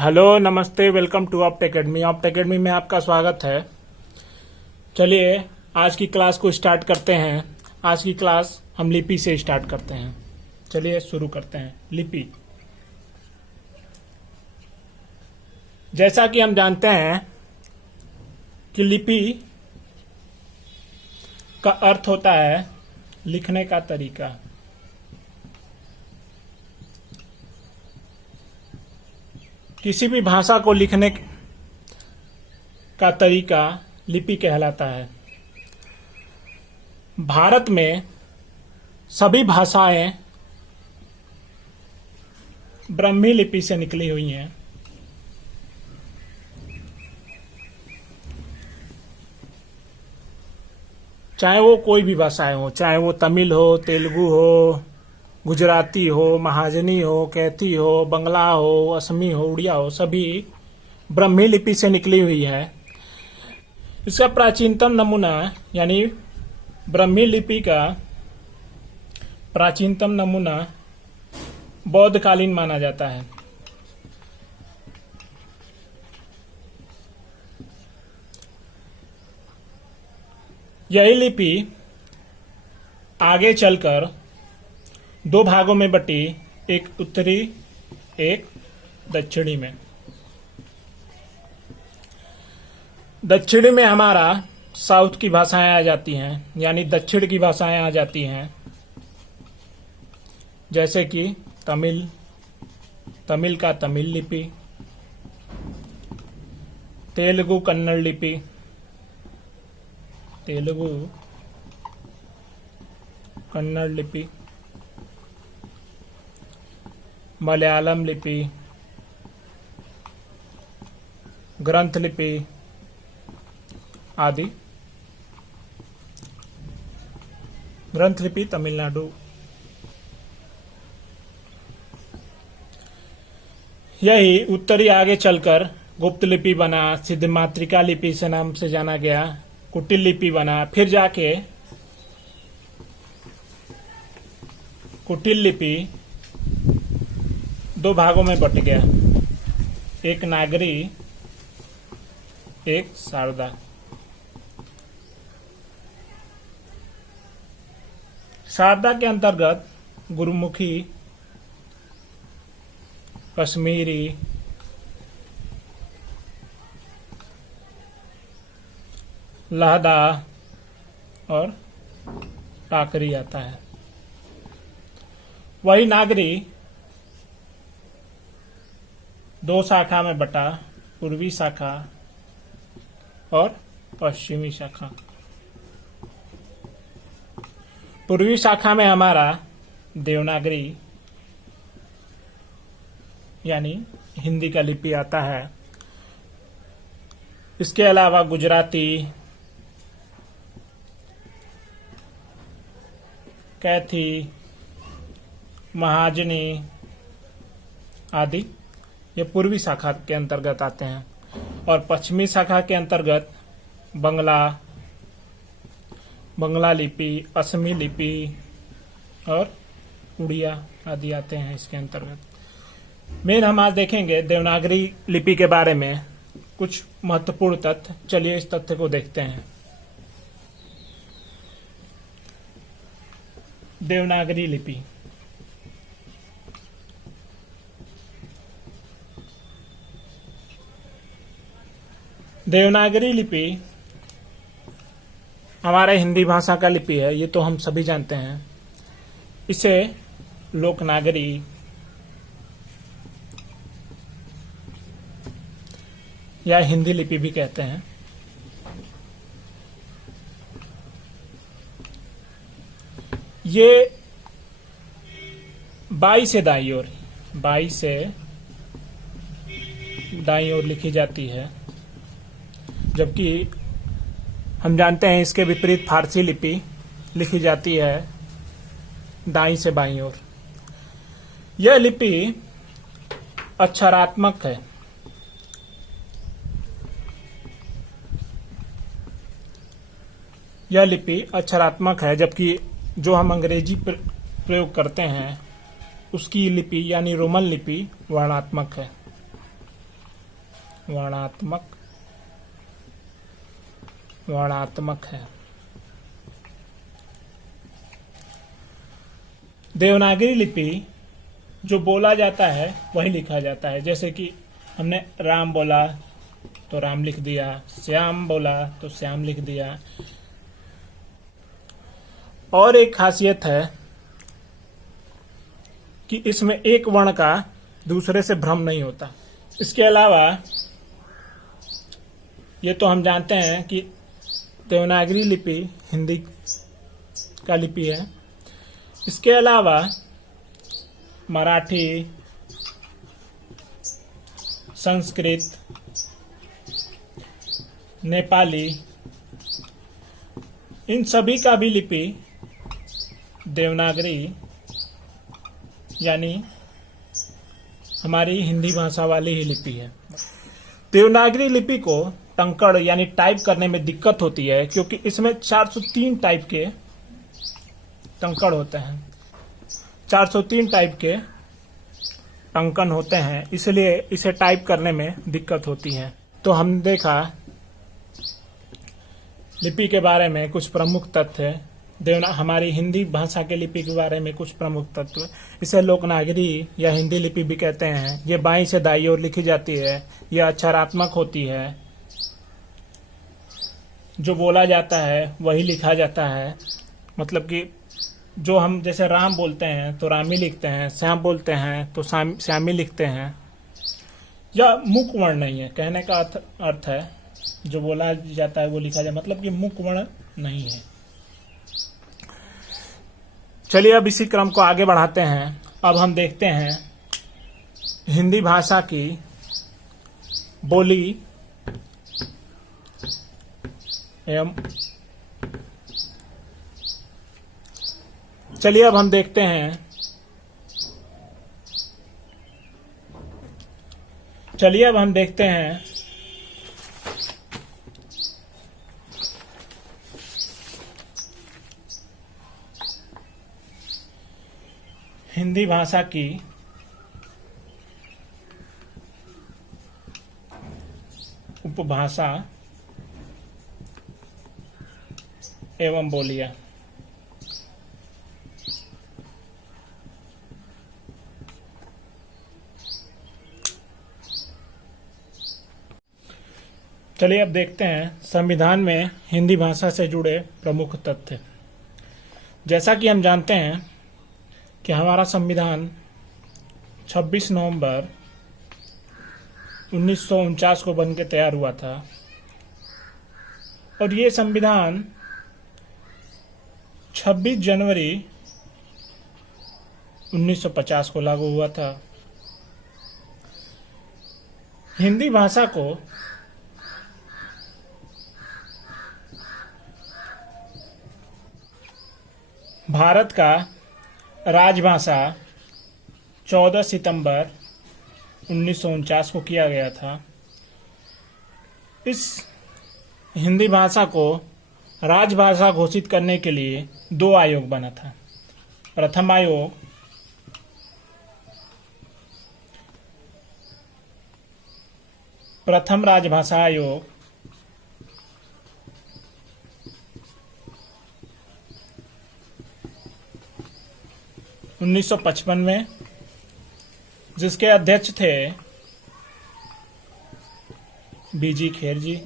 Hello, नमस्ते, welcome to Opt academy. Opt academy में आपका स्वागत है। चलिए आज की क्लास को स्टार्ट करते हैं। आज की क्लास हम लिपि से स्टार्ट करते हैं। चलिए शुरू करते हैं। लिपि, जैसा कि हम जानते हैं कि लिपि का अर्थ होता है लिखने का तरीका। किसी भी भाषा को लिखने का तरीका लिपि कहलाता है। भारत में सभी भाषाएं ब्राह्मी लिपि से निकली हुई हैं। चाहे वो कोई भी भाषाएं हो, चाहे वो तमिल हो, तेलुगु हो, गुजराती हो, महाजनी हो, कैथी हो, बंगला हो, असमी हो, उड़िया हो, सभी ब्राह्मी लिपि से निकली हुई है। इसका प्राचीनतम नमूना यानी ब्राह्मी लिपि का प्राचीनतम नमूना बौद्धकालीन माना जाता है। यही लिपि आगे चलकर दो भागों में बटी, एक उत्तरी एक दक्षिणी में। दक्षिणी में हमारा साउथ की भाषाएं आ जाती हैं, यानी दक्षिण की भाषाएं आ जाती हैं, जैसे कि तमिल का तमिल लिपि, तेलुगु कन्नड़ लिपि, तेलुगु कन्नड़ लिपि, मलयालम लिपि, ग्रंथ लिपि आदि। ग्रंथ लिपि तमिलनाडु। यही उत्तरी आगे चलकर गुप्त लिपि बना, सिद्ध मातृका लिपि से नाम से जाना गया, कुटिल लिपि बना, फिर जाके कुटिल लिपि दो भागों में बट गया, एक नागरी एक शारदा। शारदा के अंतर्गत गुरुमुखी, कश्मीरी, लहदा और टाकरी आता है। वही नागरी दो शाखा में बटा, पूर्वी शाखा और पश्चिमी शाखा। पूर्वी शाखा में हमारा देवनागरी यानी हिंदी का लिपि आता है। इसके अलावा गुजराती, कैथी, महाजनी आदि ये पूर्वी शाखा के अंतर्गत आते हैं। और पश्चिमी शाखा के अंतर्गत बंगला लिपि, असमी लिपि और उड़िया आदि आते हैं इसके अंतर्गत। मेन हम आज देखेंगे देवनागरी लिपि के बारे में कुछ महत्वपूर्ण तथ्य। चलिए इस तथ्य को देखते हैं। देवनागरी लिपि। देवनागरी लिपि हमारे हिंदी भाषा का लिपि है, ये तो हम सभी जानते हैं। इसे लोकनागरी या हिंदी लिपि भी कहते हैं। ये बाई से दाई ओर लिखी जाती है, जबकि हम जानते हैं इसके विपरीत फारसी लिपि लिखी जाती है दाईं से बाईं ओर। यह लिपि अक्षरात्मक है। यह लिपि अक्षरात्मक है, जबकि जो हम अंग्रेजी प्रयोग करते हैं उसकी लिपि यानी रोमन लिपि वर्णात्मक है। वर्णात्मक है। देवनागरी लिपि जो बोला जाता है वही लिखा जाता है। जैसे कि हमने राम बोला तो राम लिख दिया, श्याम बोला तो श्याम लिख दिया। और एक खासियत है कि इसमें एक वर्ण का दूसरे से भ्रम नहीं होता। इसके अलावा ये तो हम जानते हैं कि देवनागरी लिपि हिंदी का लिपि है। इसके अलावा मराठी, संस्कृत, नेपाली, इन सभी का भी लिपि देवनागरी यानी हमारी हिंदी भाषा वाली ही लिपि है। देवनागरी लिपि को टंकड़ यानी टाइप करने में दिक्कत होती है क्योंकि इसमें 403 टाइप के टंकड़ होते हैं, 403 टाइप के टंकन होते हैं, इसलिए इसे टाइप करने में दिक्कत होती है। तो हम देखा लिपि के बारे में कुछ प्रमुख तथ्य, हमारी हिंदी भाषा के लिपि के बारे में कुछ प्रमुख तत्व। इसे लोकनागरी या हिंदी लिपि भी कहते हैं। ये बाईं से दाईं ओर लिखी जाती है। यह अक्षरात्मक होती है। जो बोला जाता है वही लिखा जाता है। मतलब कि जो हम जैसे राम बोलते हैं तो रामी लिखते हैं, श्याम बोलते हैं तो श्यामी लिखते हैं। यह मुख वर्ण नहीं है। कहने का अर्थ है जो बोला जाता है वो लिखा जाए, मतलब कि मुख वर्ण नहीं है। चलिए अब इसी क्रम को आगे बढ़ाते हैं। अब हम देखते हैं हिंदी भाषा की बोली एवं चलिए अब हम देखते हैं हिंदी भाषा की उपभाषा एवं बोलियां। चलिए अब देखते हैं संविधान में हिंदी भाषा से जुड़े प्रमुख तथ्य। जैसा कि हम जानते हैं कि हमारा संविधान 26 नवंबर 1949 को बनकर तैयार हुआ था और ये संविधान 26 जनवरी 1950 को लागू हुआ था। हिंदी भाषा को भारत का राजभाषा 14 सितंबर 1949 को किया गया था। इस हिंदी भाषा को राजभाषा घोषित करने के लिए 2 आयोग बना था। प्रथम आयोग प्रथम राजभाषा आयोग 1955 में, जिसके अध्यक्ष थे बीजी खेर जी।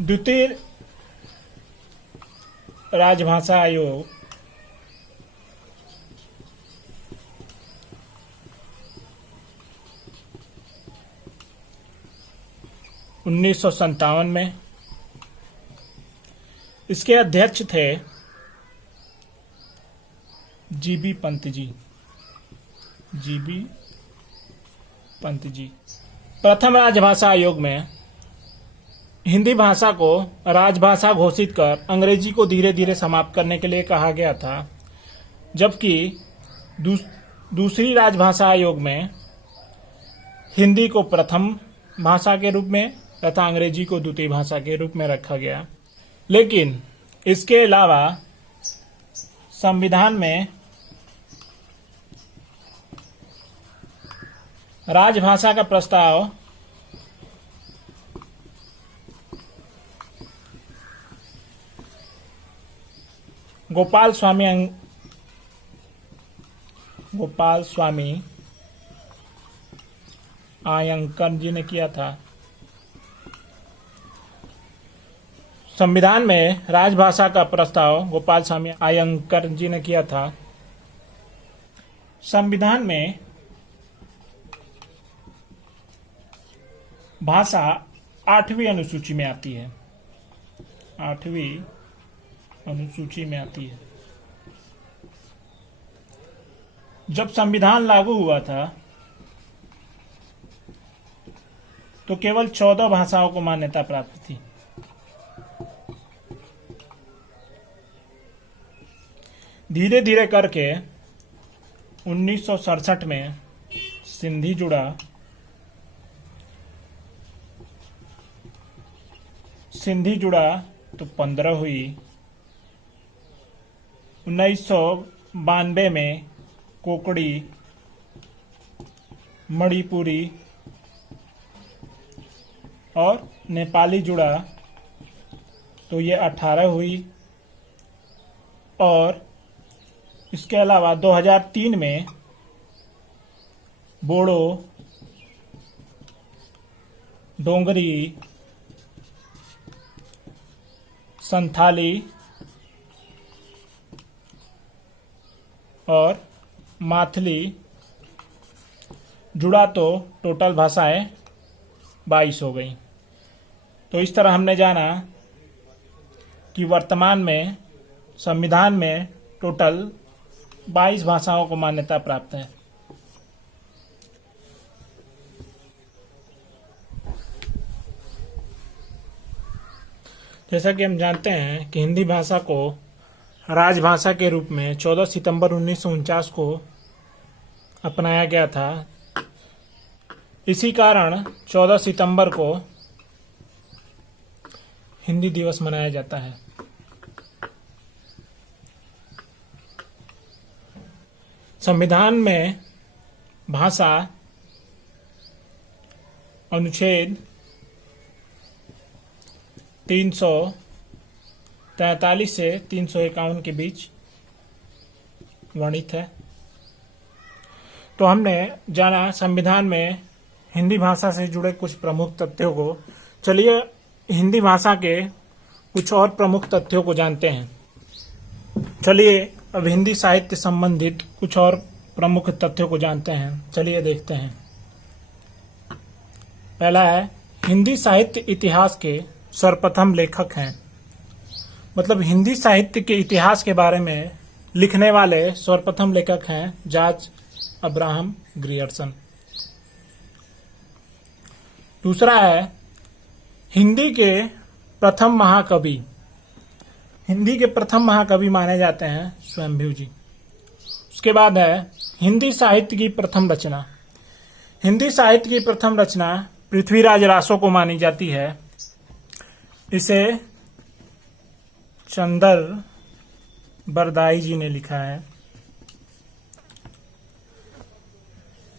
द्वितीय राजभाषा आयोग 1957 में, इसके अध्यक्ष थे जीबी पंत जी। प्रथम राजभाषा आयोग में हिंदी भाषा को राजभाषा घोषित कर अंग्रेजी को धीरे धीरे समाप्त करने के लिए कहा गया था, जबकि दूसरी राजभाषा आयोग में हिंदी को प्रथम भाषा के रूप में तथा अंग्रेजी को द्वितीय भाषा के रूप में रखा गया। लेकिन इसके अलावा संविधान में राजभाषा का प्रस्ताव गोपाल स्वामी अयंकर जी ने किया था। संविधान में राजभाषा का प्रस्ताव गोपाल स्वामी अयंकर जी ने किया था। संविधान में भाषा 8वीं अनुसूची में आती है। 8वीं अनुसूची में आती है। जब संविधान लागू हुआ था तो केवल 14 भाषाओं को मान्यता प्राप्त थी। धीरे धीरे करके 1967 में सिंधी जुड़ा। सिंधी जुड़ा तो 15 हुई। 1992 में कोकड़ी, मणिपुरी और नेपाली जुड़ा तो ये 18 हुई। और इसके अलावा 2003 में बोडो, डोंगरी, संथाली और माथली जुड़ा तो टोटल भाषाएं 22 हो गई। तो इस तरह हमने जाना कि वर्तमान में संविधान में टोटल 22 भाषाओं को मान्यता प्राप्त है। जैसा कि हम जानते हैं कि हिंदी भाषा को राजभाषा के रूप में 14 सितंबर 1949 को अपनाया गया था। इसी कारण 14 सितंबर को हिंदी दिवस मनाया जाता है। संविधान में भाषा अनुच्छेद 343 से 351 के बीच वर्णित है। तो हमने जाना संविधान में हिंदी भाषा से जुड़े कुछ प्रमुख तथ्यों को। चलिए हिंदी भाषा के कुछ और प्रमुख तथ्यों को जानते हैं। चलिए अब हिंदी साहित्य संबंधित कुछ और प्रमुख तथ्यों को जानते हैं। चलिए देखते हैं। पहला है, हिंदी साहित्य इतिहास के सर्वप्रथम लेखक हैं। मतलब हिंदी साहित्य के इतिहास के बारे में लिखने वाले सर्वप्रथम लेखक हैं जॉर्ज अब्राहम ग्रियर्सन। दूसरा है, हिंदी के प्रथम महाकवि। हिंदी के प्रथम महाकवि माने जाते हैं स्वयंभू जी। उसके बाद है, हिंदी साहित्य की प्रथम रचना। हिंदी साहित्य की प्रथम रचना पृथ्वीराज रासो को मानी जाती है। इसे चंदर बरदाई जी ने लिखा है।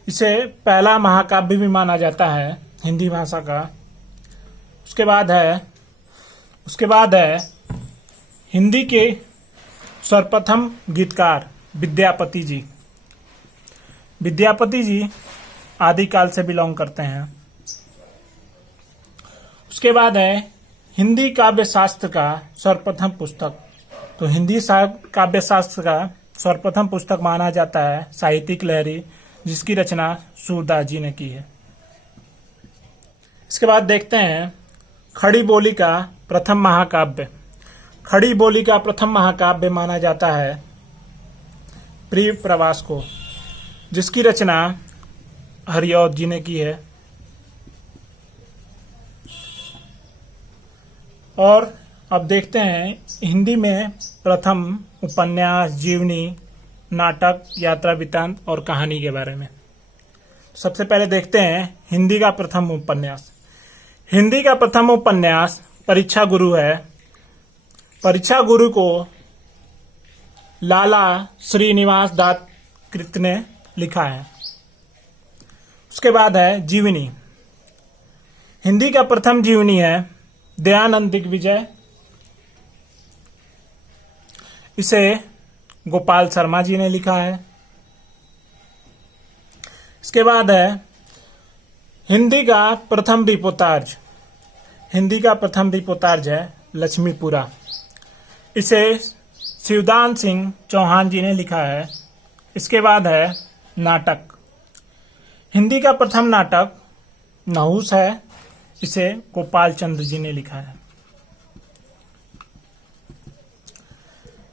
इसे पहला महाकाव्य भी माना जाता है हिंदी भाषा का। उसके बाद है हिंदी के सर्वप्रथम गीतकार विद्यापति जी। विद्यापति जी आदिकाल से बिलोंग करते हैं। उसके बाद है हिंदी काव्य शास्त्र का सर्वप्रथम पुस्तक। तो हिंदी काव्य शास्त्र का सर्वप्रथम पुस्तक माना जाता है साहित्यिक लहरी, जिसकी रचना सूरदास जी ने की है। इसके बाद देखते हैं खड़ी बोली का प्रथम महाकाव्य। खड़ी बोली का प्रथम महाकाव्य माना जाता है प्रिय प्रवास को, जिसकी रचना हरिऔध जी ने की है। और अब देखते हैं हिंदी में प्रथम उपन्यास, जीवनी, नाटक, यात्रा वृत्तांत और कहानी के बारे में। सबसे पहले देखते हैं हिंदी का प्रथम उपन्यास। हिंदी का प्रथम उपन्यास परीक्षा गुरु है। परीक्षा गुरु को लाला श्रीनिवास दत्त कृत ने लिखा है। उसके बाद है जीवनी। हिंदी का प्रथम जीवनी है दयानंद दिग्विजय। इसे गोपाल शर्मा जी ने लिखा है। इसके बाद है हिंदी का प्रथम रिपोर्टाज। हिंदी का प्रथम रिपोर्टाज है लक्ष्मीपुरा। इसे शिवदान सिंह चौहान जी ने लिखा है। इसके बाद है नाटक। हिंदी का प्रथम नाटक नहुस है। इसे गोपाल चंद्र जी ने लिखा है।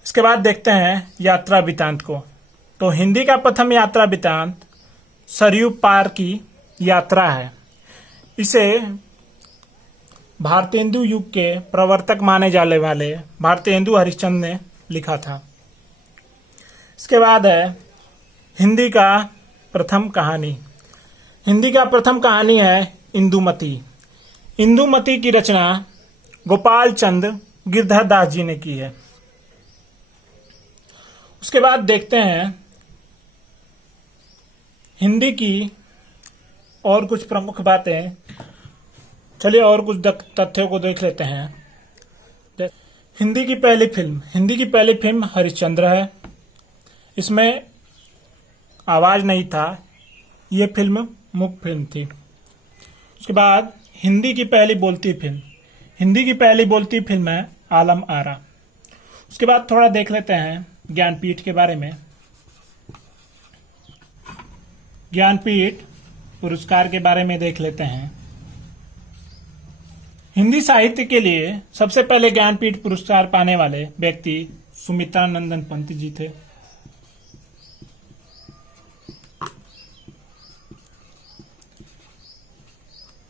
इसके बाद देखते हैं यात्रा वृतांत को। तो हिंदी का प्रथम यात्रा वृतांत सरयू पार की यात्रा है। इसे भारतेंदु युग के प्रवर्तक माने जाने वाले भारतेंदु हरिश्चंद्र ने लिखा था। इसके बाद है हिंदी का प्रथम कहानी। हिंदी का प्रथम कहानी है इंदुमती। इंदुमती की रचना गोपाल चंद्र गिरधर दास जी ने की है। उसके बाद देखते हैं हिंदी की और कुछ प्रमुख बातें। चलिए और कुछ तथ्यों को देख लेते हैं। हिंदी की पहली फिल्म हरिश्चंद्र है। इसमें आवाज नहीं था, ये फिल्म मुख्य फिल्म थी। उसके बाद हिंदी की पहली बोलती फिल्म है आलम आरा। उसके बाद थोड़ा देख लेते हैं ज्ञानपीठ के बारे में। ज्ञानपीठ पुरस्कार के बारे में देख लेते हैं। हिंदी साहित्य के लिए सबसे पहले ज्ञानपीठ पुरस्कार पाने वाले व्यक्ति सुमित्रा नंदन पंत जी थे।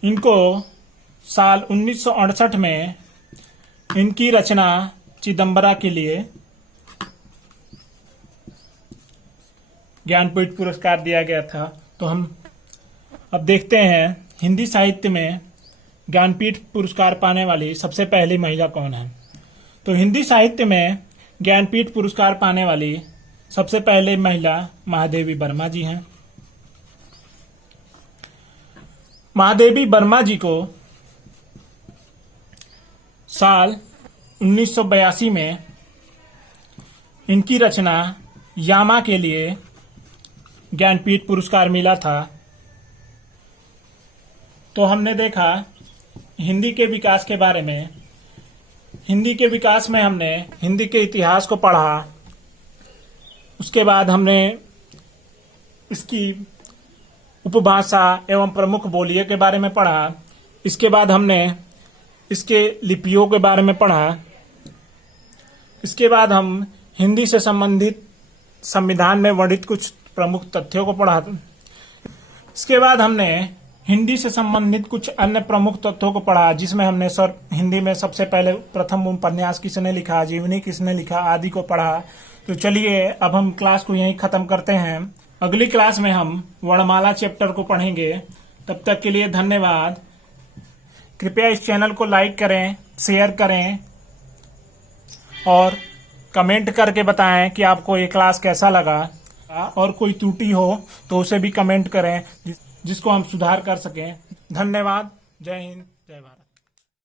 इनको साल 1968 में इनकी रचना चिदंबरा के लिए ज्ञानपीठ पुरस्कार दिया गया था। तो हम अब देखते हैं हिंदी साहित्य में ज्ञानपीठ पुरस्कार पाने वाली सबसे पहली महिला कौन है। तो हिंदी साहित्य में ज्ञानपीठ पुरस्कार पाने वाली सबसे पहले महिला महादेवी वर्मा जी हैं। महादेवी वर्मा जी को साल 1982 में इनकी रचना यामा के लिए ज्ञानपीठ पुरस्कार मिला था। तो हमने देखा हिंदी के विकास के बारे में। हिंदी के विकास में हमने हिंदी के इतिहास को पढ़ा। उसके बाद हमने इसकी उपभाषा एवं प्रमुख बोलियों के बारे में पढ़ा। इसके बाद हमने इसके लिपियों के बारे में पढ़ा। इसके बाद हम हिंदी से संबंधित संविधान में वर्णित कुछ प्रमुख तथ्यों को पढ़ा। इसके बाद हमने हिंदी से संबंधित कुछ अन्य प्रमुख तथ्यों को पढ़ा, जिसमें हमने हिंदी में सबसे पहले प्रथम उपन्यास किसने लिखा, जीवनी किसने लिखा आदि को पढ़ा। तो चलिए अब हम क्लास को यहीं खत्म करते हैं। अगली क्लास में हम वर्णमाला चैप्टर को पढ़ेंगे। तब तक के लिए धन्यवाद। कृपया इस चैनल को लाइक करें, शेयर करें और कमेंट करके बताएं कि आपको ये क्लास कैसा लगा। और कोई त्रुटि हो तो उसे भी कमेंट करें, जिसको हम सुधार कर सकें। धन्यवाद। जय हिंद, जय भारत।